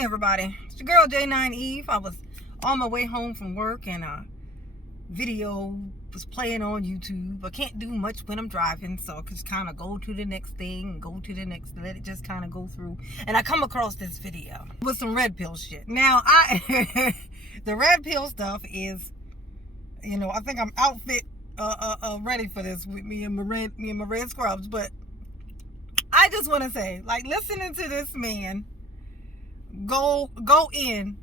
Hey everybody, it's your girl J9 Eve. I was on my way home from work and a video was playing on YouTube. I can't do much when I'm driving, so I just kind of go to the next thing and go to the next, let it just kind of go through. And I come across this video with some red pill shit. Now, the red pill stuff is, I think I'm outfit ready for this with me and my red scrubs. But I just want to say, like, listening to this man go in,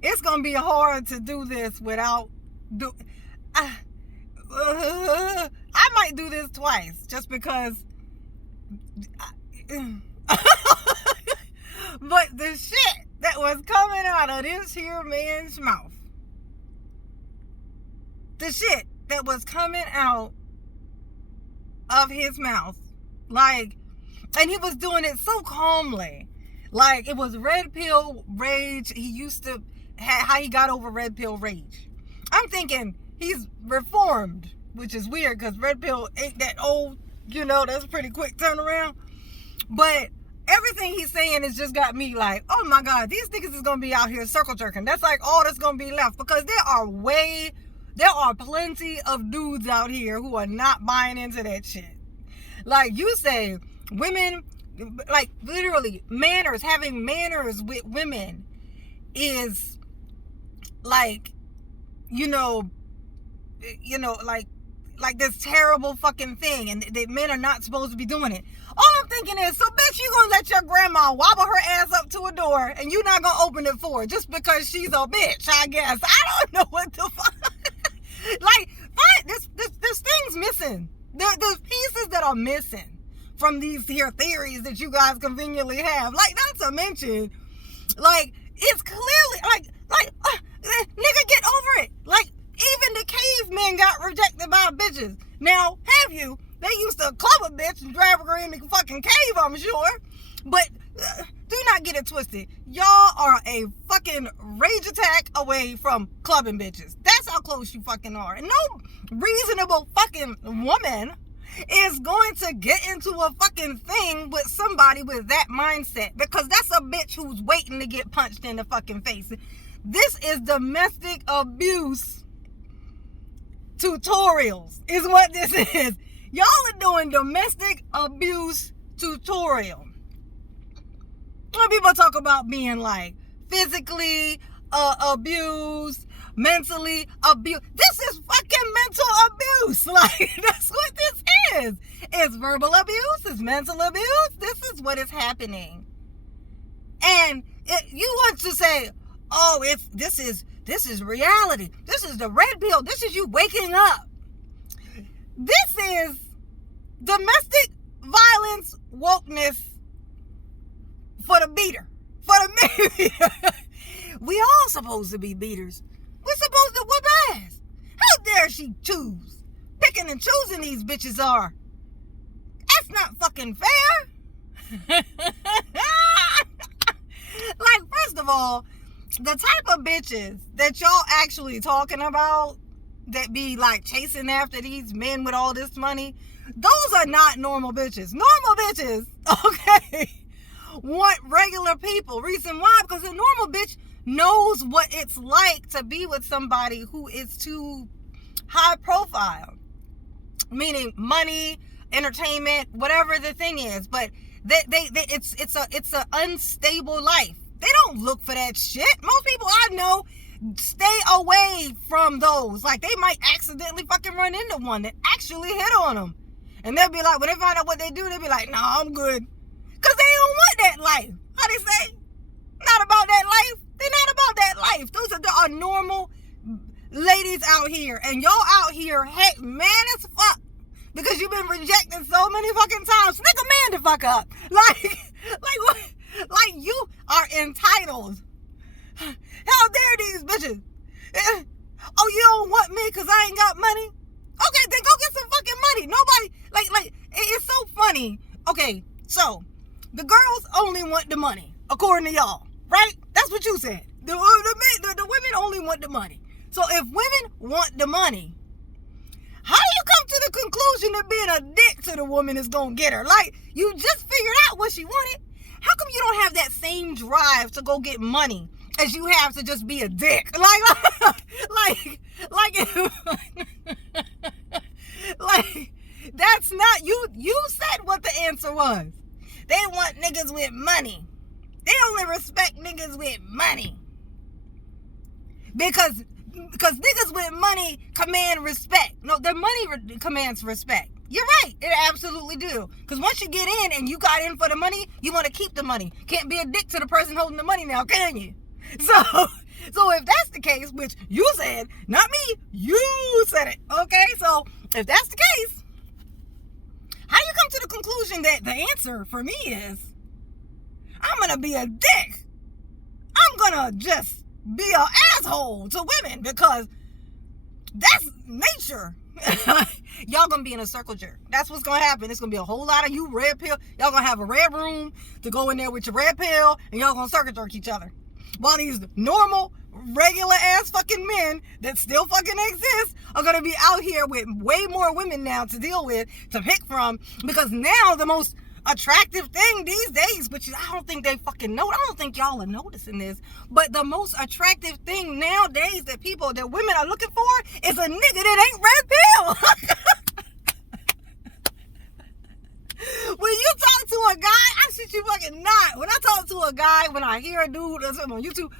it's gonna be hard to do this without I might do this twice just because but the shit that was coming out of this here man's mouth, the shit that was coming out of his mouth, like, and he was doing it so calmly. Like, it was red pill rage. He used to how he got over red pill rage. I'm thinking he's reformed, which is weird because red pill ain't that old. That's a pretty quick turnaround. But everything he's saying has just got me like, oh my God, these niggas is going to be out here circle jerking. That's like all that's going to be left, because there are plenty of dudes out here who are not buying into that shit. Like, you say women, like, literally manners, having manners with women is like, like this terrible fucking thing, and the men are not supposed to be doing it. All I'm thinking is, so bitch, you gonna let your grandma wobble her ass up to a door and you not gonna open it for her just because she's a bitch, I guess. I don't know what the fuck. Like, this thing's missing. There's pieces that are missing from these here theories that you guys conveniently have. Like, not to mention, like, it's clearly, nigga, get over it. Like, even the cavemen got rejected by bitches. Now, have you? They used to club a bitch and drag her in the fucking cave, I'm sure. But do not get it twisted. Y'all are a fucking rage attack away from clubbing bitches. That's how close you fucking are. And no reasonable fucking woman is going to get into a fucking thing with somebody with that mindset, because that's a bitch who's waiting to get punched in the fucking face. This is domestic abuse tutorials is what this is. Y'all are doing domestic abuse tutorial. When people talk about being like physically abused, mentally abused, this is fucking mental abuse. Like, that's what this is. It's verbal abuse, it's mental abuse. This is what is happening. And you want to say, oh, this is reality. This is the red pill. This is you waking up. This is domestic violence wokeness for the beater. For the beater. We all supposed to be beaters. We're supposed to whoop ass. How dare she choose? Picking and choosing these bitches are. That's not fucking fair. Like, first of all, the type of bitches that y'all actually talking about that be like chasing after these men with all this money, those are not normal bitches. Normal bitches, okay, want regular people. Reason why? Because a normal bitch knows what it's like to be with somebody who is too high profile, meaning money, entertainment, whatever the thing is. But it's a unstable life. They don't look for that shit. Most people I know stay away from those. Like, they might accidentally fucking run into one that actually hit on them, and they'll be like, when they find out what they do, they'll be like, nah, I'm good. Because they don't want that life. How they say? Not about that life. They're not about that life. Those are normal ladies out here. And y'all out here mad as fuck because you've been rejected so many fucking times. Nigga, man the fuck up. Like what? Like, you are entitled. How dare these bitches? Oh, you don't want me because I ain't got money? Okay, then go get some fucking money. Nobody, like, it's so funny. Okay, so the girls only want the money, according to y'all, right? That's what you said. The women only want the money. So if women want the money, how do you come to the conclusion that being a dick to the woman is gonna get her? Like, you just figured out what she wanted. How come you don't have that same drive to go get money as you have to just be a dick? Like, that's not, you said what the answer was. They want niggas with money. They only respect niggas with money. Because niggas with money command respect. No, their money commands respect. You're right. It absolutely do. Because once you get in and you got in for the money, you want to keep the money. Can't be a dick to the person holding the money now, can you? So if that's the case, which you said, not me, you said it. Okay? So if that's the case, how do you come to the conclusion that the answer for me is, I'm going to be a dick? I'm going to just be an asshole to women because that's nature. Y'all gonna be in a circle jerk. That's what's gonna happen. It's gonna be a whole lot of you red pill. Y'all gonna have a red room to go in there with your red pill, and y'all gonna circle jerk each other. While these normal, regular ass fucking men that still fucking exist are gonna be out here with way more women now to deal with, to pick from, because now the most attractive thing these days, which I don't think they fucking know. I don't think y'all are noticing this, but the most attractive thing nowadays that women are looking for is a nigga that ain't red pill. When you talk to a guy, I shit you fucking not. When I talk to a guy, when I hear a dude or something on YouTube,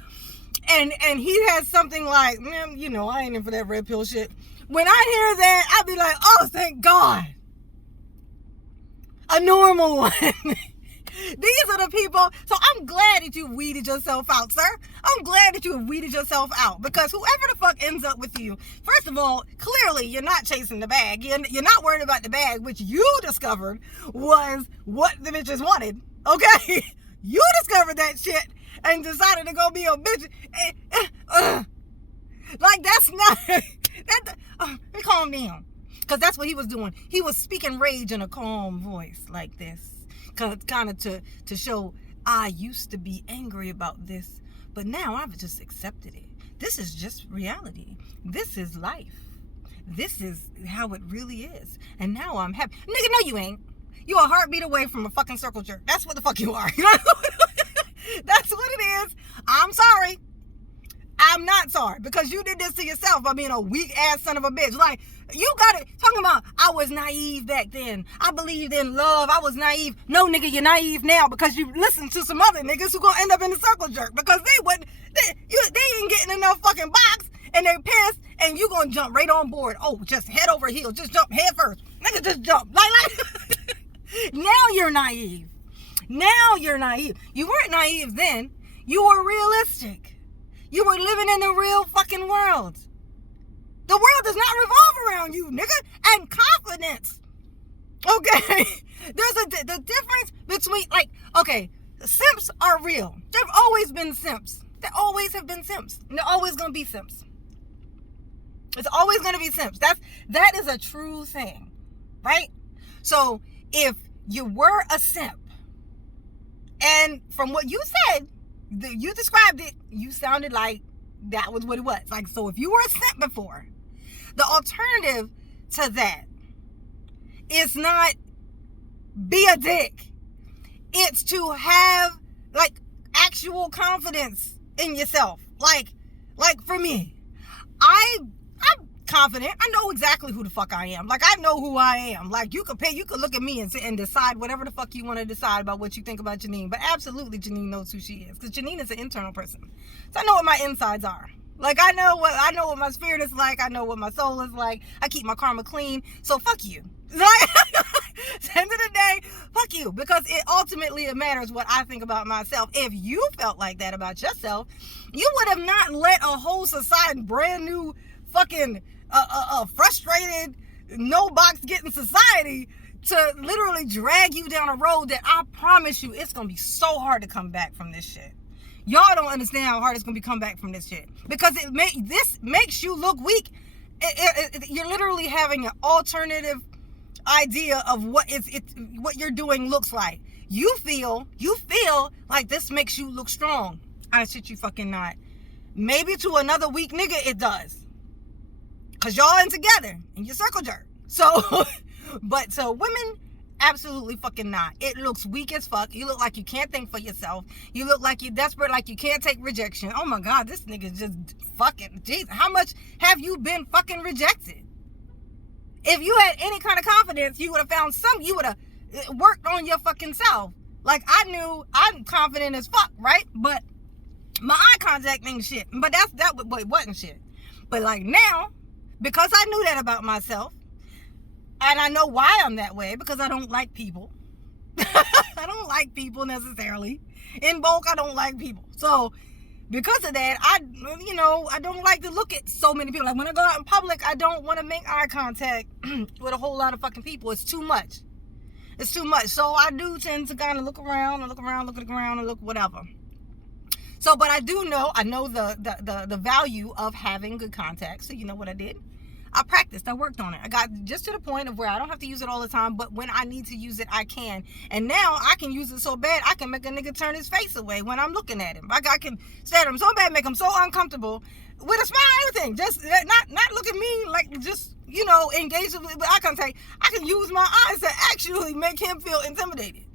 and he has something like, man, you know, I ain't in for that red pill shit. When I hear that, I be like, oh, thank God. A normal one. These are the people. So I'm glad that you weeded yourself out, sir. I'm glad that you have weeded yourself out, because whoever the fuck ends up with you, first of all, clearly you're not chasing the bag. You're not worried about the bag, which you discovered was what the bitches wanted. Okay? You discovered that shit and decided to go be a bitch. Like, that's not... calm down. Because that's what he was doing. He was speaking rage in a calm voice like this. Kind of to show, I used to be angry about this, but now I've just accepted it. This is just reality. This is life. This is how it really is. And now I'm happy. Nigga, no you ain't. You a heartbeat away from a fucking circle jerk. That's what the fuck you are. That's what it is. I'm sorry. I'm not sorry, because you did this to yourself by being a weak ass son of a bitch. Like, you got it talking about, I was naive back then. I believed in love. I was naive. No, nigga, you're naive now because you listened to some other niggas who gonna end up in the circle jerk because they ain't getting enough fucking box and they pissed, and you gonna jump right on board. Oh, just head over heels. Just jump head first. Nigga, just jump. Like now you're naive. Now you're naive. You weren't naive then. You were realistic. You were living in the real fucking world. The world does not revolve around you, nigga. And confidence. Okay? There's the difference between, like, okay, simps are real. There've always been simps. There always have been simps. And they're always going to be simps. It's always going to be simps. That is a true thing. Right? So, if you were a simp, and from what you said, you described it, you sounded like that was what it was. Like, so if you were a simp before, the alternative to that is not be a dick. It's to have, like, actual confidence in yourself. Like for me, I'm confident. I know exactly who the fuck I am. Like, I know who I am. Like, you could look at me and decide whatever the fuck you want to decide about what you think about Janine. But absolutely, Janine knows who she is, because Janine is an internal person. So I know what my insides are. Like, I know what my spirit is like. I know what my soul is like. I keep my karma clean. So fuck you. Like, at the end of the day, fuck you, because it matters what I think about myself. If you felt like that about yourself, you would have not let a whole society, brand new fucking frustrated, no box getting society, to literally drag you down a road that I promise you it's gonna be so hard to come back from this shit. Y'all don't understand how hard it's gonna be come back from this shit, because this makes you look weak. You're literally having an alternative idea of what you're doing looks like. You feel like this makes you look strong. I shit you fucking not. Maybe to another weak nigga it does, cause y'all in together and you circle jerk. So, but so women Absolutely fucking not. It looks weak as fuck. You look like you can't think for yourself. You look like you're desperate, like you can't take rejection. Oh my God, this nigga's just fucking, Jesus. How much have you been fucking rejected? If you had any kind of confidence, you would have found you would have worked on your fucking self. Like, I knew I'm confident as fuck, right? But my eye contact ain't shit. But that wasn't shit. But like now, because I knew that about myself, and I know why I'm that way, because I don't like people. I don't like people necessarily. In bulk, I don't like people. So because of that, I don't like to look at so many people. Like, when I go out in public, I don't want to make eye contact with a whole lot of fucking people. It's too much. It's too much. So I do tend to kind of look around and look at the ground and look whatever. So, but I know the value of having good contact. So you know what I did? I practiced. I worked on it. I got just to the point of where I don't have to use it all the time, but when I need to use it, I can. And now I can use it so bad, I can make a nigga turn his face away when I'm looking at him. Like, I can stare at him so bad, make him so uncomfortable with a smile, everything. Just not look at me like just, engage with eye contact. I can use my eyes to actually make him feel intimidated.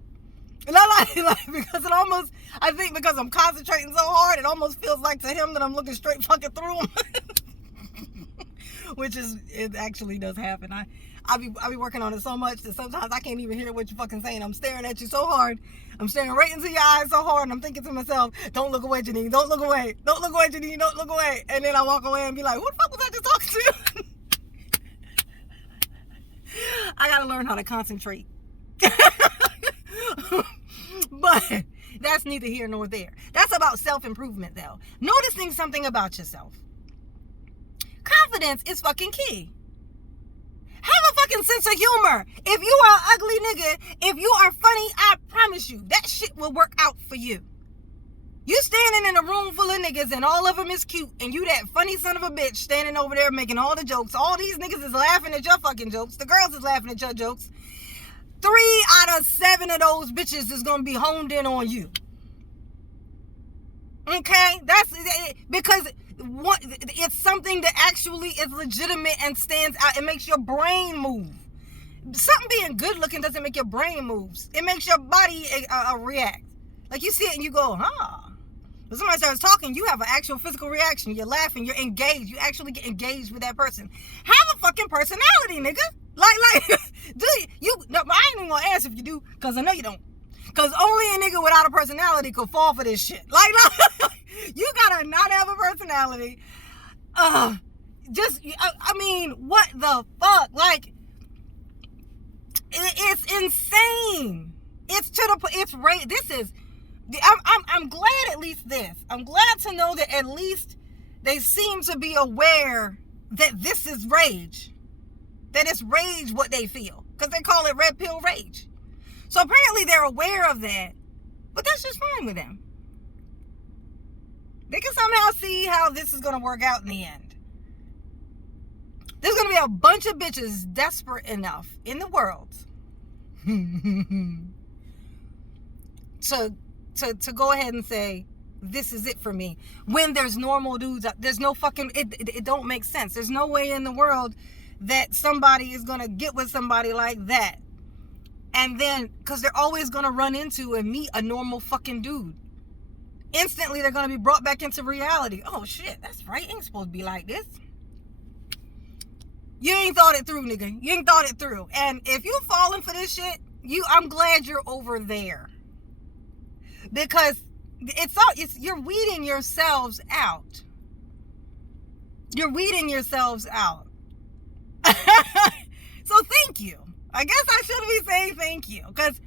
And I like because it almost, I think because I'm concentrating so hard, it almost feels like to him that I'm looking straight fucking through him. Which is, it actually does happen. I be working on it so much that sometimes I can't even hear what you're fucking saying. I'm staring at you so hard. I'm staring right into your eyes so hard, and I'm thinking to myself, don't look away, Janine. Don't look away. Don't look away, Janine. Don't look away. And then I walk away and be like, who the fuck was I just talking to? I gotta learn how to concentrate. But that's neither here nor there. That's about self-improvement, though. Noticing something about yourself. Confidence is fucking key. Have a fucking sense of humor. If you are an ugly nigga, if you are funny, I promise you, that shit will work out for you. You standing in a room full of niggas and all of them is cute, and you that funny son of a bitch standing over there making all the jokes. All these niggas is laughing at your fucking jokes. The girls is laughing at your jokes. 3 out of 7 of those bitches is going to be honed in on you. Okay? That's because it's something that actually is legitimate and stands out. It makes your brain move. Something being good looking doesn't make your brain move. It makes your body react. Like, you see it and you go, huh? When somebody starts talking, you have an actual physical reaction. You're laughing. You're engaged. You actually get engaged with that person. Have a fucking personality, nigga. Like, do you? No, I ain't even gonna ask if you do, because I know you don't. Because only a nigga without a personality could fall for this shit. Like you gotta not have a personality. I mean, what the fuck? Like, it's insane. I'm glad at least this. I'm glad to know that at least they seem to be aware that this is rage. That it's rage what they feel. Because they call it red pill rage. So apparently they're aware of that. But that's just fine with them. They can somehow see how this is going to work out in the end. There's going to be a bunch of bitches desperate enough in the world to go ahead and say, this is it for me. When there's normal dudes, there's no fucking, it don't make sense. There's no way in the world that somebody is going to get with somebody like that. And then, because they're always going to run into and meet a normal fucking dude. Instantly, they're going to be brought back into reality. Oh, shit, that's right. Ain't supposed to be like this. You ain't thought it through, nigga. You ain't thought it through. And if you falling for this shit, I'm glad you're over there. Because you're weeding yourselves out. You're weeding yourselves out. So thank you. I guess I should be saying thank you. Because,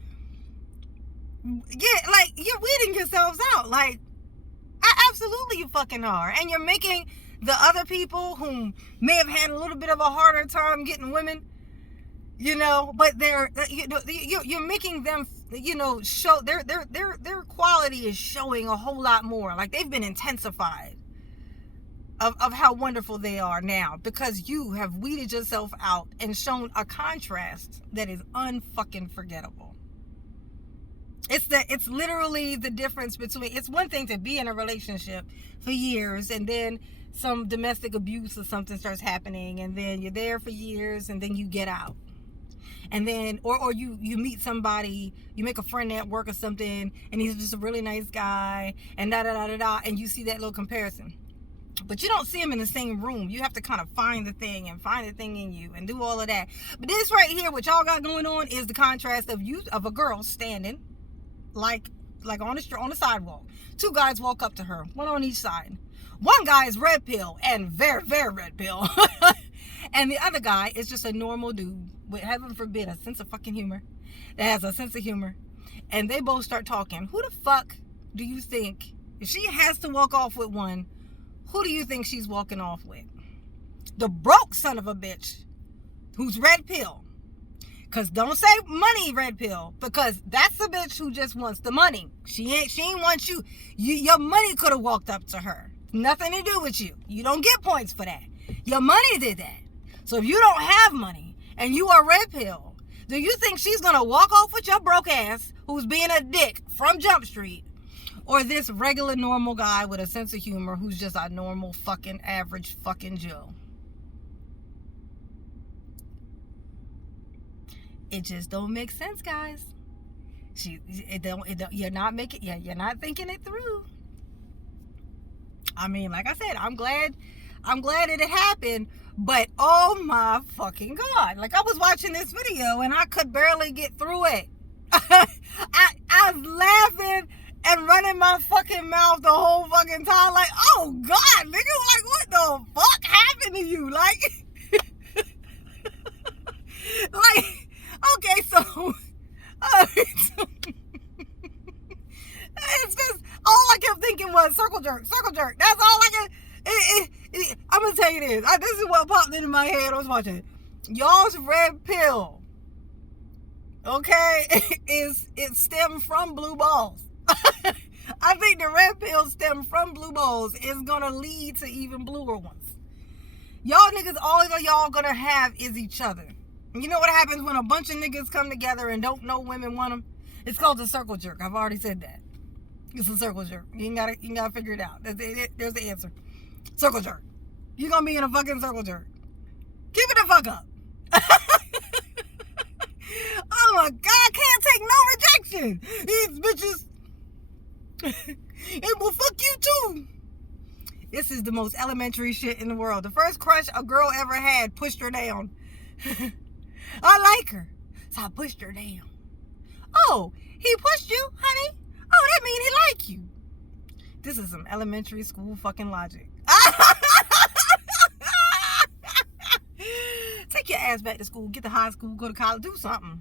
yeah, like, you're weeding yourselves out. Like, absolutely you fucking are. And you're making the other people who may have had a little bit of a harder time getting women, but you're making them, show their quality is showing a whole lot more. Like, they've been intensified of how wonderful they are now, because you have weeded yourself out and shown a contrast that is unfucking forgettable. It's literally the difference between, it's one thing to be in a relationship for years and then some domestic abuse or something starts happening, and then you're there for years and then you get out. And then, or you meet somebody, you make a friend at work or something, and he's just a really nice guy, and and you see that little comparison. But you don't see him in the same room. You have to kind of find the thing in you and do all of that. But this right here, what y'all got going on, is the contrast of a girl standing like on the sidewalk. Two guys walk up to her, one on each side. One guy is red pill and very, very red pill. And the other guy is just a normal dude with, heaven forbid, a sense of fucking humor. That has a sense of humor. And they both start talking. Who the fuck do you think, if she has to walk off with one, who do you think she's walking off with? The broke son of a bitch who's red pill. Because don't say money red pill, because that's the bitch who just wants the money. She ain't want you. Your money could have walked up to her. Nothing to do with you. You don't get points for that. Your money did that. So if you don't have money and you are red pill, do you think she's going to walk off with your broke ass who's being a dick from Jump Street, or this regular normal guy with a sense of humor who's just a normal fucking average fucking Joe? It just don't make sense, guys. You're not thinking it through. I mean, like I said, I'm glad it happened, but oh my fucking God. Like, I was watching this video and I could barely get through it. I was laughing and running my fucking mouth the whole fucking time, like, oh God, nigga, like, what the fuck happened to you? Like, like, okay, so it's just, all I kept thinking was circle jerk. That's all I could. I'm gonna tell you this. This is what popped into my head. I was watching. Y'all's red pill, okay, it stemmed from blue balls. I think the red pill stem from blue balls is gonna lead to even bluer ones. Y'all niggas, all of y'all gonna have is each other. You know what happens when a bunch of niggas come together and don't know women want them? It's called a circle jerk. I've already said that. It's a circle jerk. You gotta figure it out. There's the answer. Circle jerk. You're gonna be in a fucking circle jerk. Keep it the fuck up. Oh my God, I can't take no rejection. These bitches. It will fuck you too. This is the most elementary shit in the world. The first crush a girl ever had pushed her down. I like her, so I pushed her down. Oh, he pushed you, honey? Oh, that means he like you. This is some elementary school fucking logic. Take your ass back to school, get to high school, go to college, do something.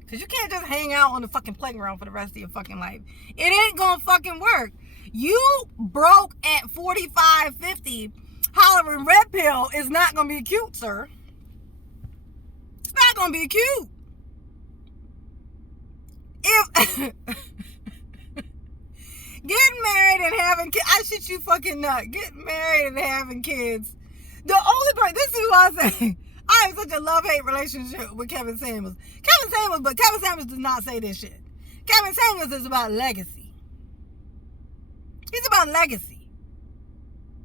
Because you can't just hang out on the fucking playground for the rest of your fucking life. It ain't gonna fucking work. You broke at 45, 50, hollering red pill is not gonna be cute, sir. It's not gonna be cute. If getting married and having kids, I shit you fucking nut. Getting married and having kids. The only part, this is what I say. I have such a love-hate relationship with Kevin Samuels. But Kevin Samuels does not say this shit. Kevin Samuels is about legacy. He's about legacy.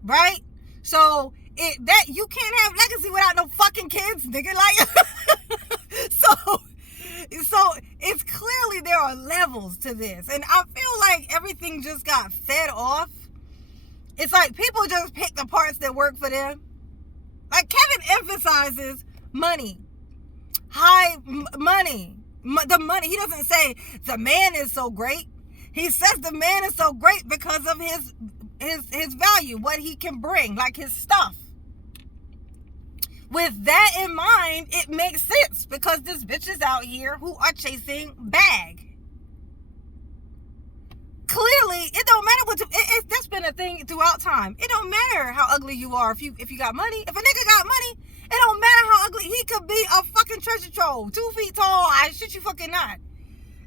Right? So, you can't have legacy without no fucking kids, nigga. Like, so it's clearly there are levels to this. And I feel like everything just got fed off. It's like people just pick the parts that work for them. Like, Kevin emphasizes money. High money. The money. He doesn't say the man is so great. He says the man is so great because of his value, what he can bring, like his stuff. With that in mind, it makes sense because there's bitches out here who are chasing bag. Clearly, it don't matter what that's been a thing throughout time. It don't matter how ugly you are if you got money. If a nigga got money, it don't matter how ugly. He could be a fucking treasure trove, 2 feet tall. I shit you fucking not.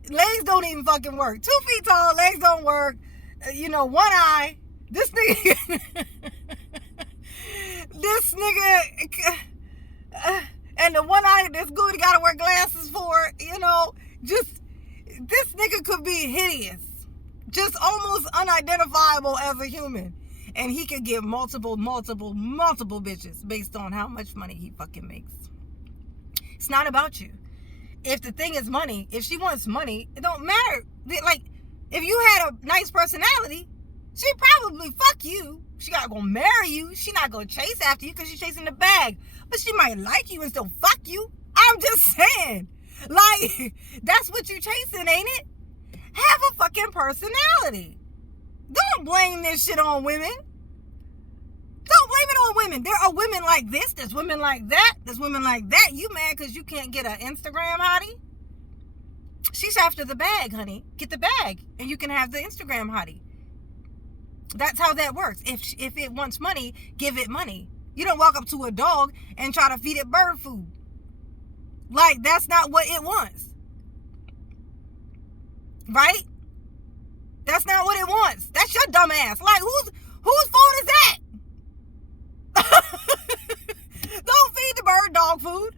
Legs don't even fucking work. 2 feet tall, legs don't work. One eye. This nigga, and the one eye that's good, he gotta wear glasses for. Just this nigga could be hideous. Just almost unidentifiable as a human. And he could get multiple bitches based on how much money he fucking makes. It's not about you. if the thing is money, if she wants money, it don't matter. Like, if you had a nice personality, she'd probably fuck you. She not gonna marry you. She not gonna chase after you because she's chasing the bag. But she might like you and still fuck you. I'm just saying. Like, that's what you chasing, ain't it? Have a fucking personality. Don't blame this shit on women. Don't blame it on women. There are women like this. There's women like that. There's women like that. You mad because you can't get an Instagram hottie? She's after the bag, honey. Get the bag and you can have the Instagram hottie. That's how that works. If it wants money, give it money. You don't walk up to a dog and try to feed it bird food. Like, that's not what it wants. Right? That's not what it wants. That's your dumb ass. Like, whose fault is that? Don't feed the bird dog food.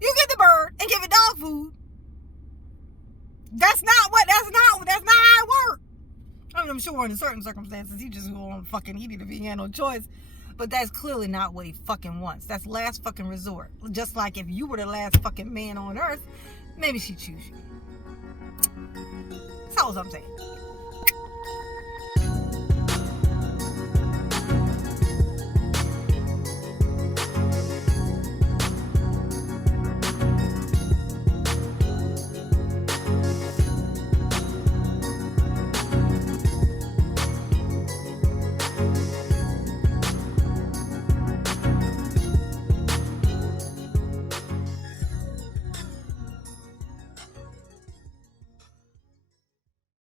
You get the bird and give it dog food. That's not how it works. I mean, I'm sure in certain circumstances he just won't fucking eat it if he had no choice. But that's clearly not what he fucking wants. That's last fucking resort. Just like if you were the last fucking man on earth, maybe she'd choose you. That's all I'm saying.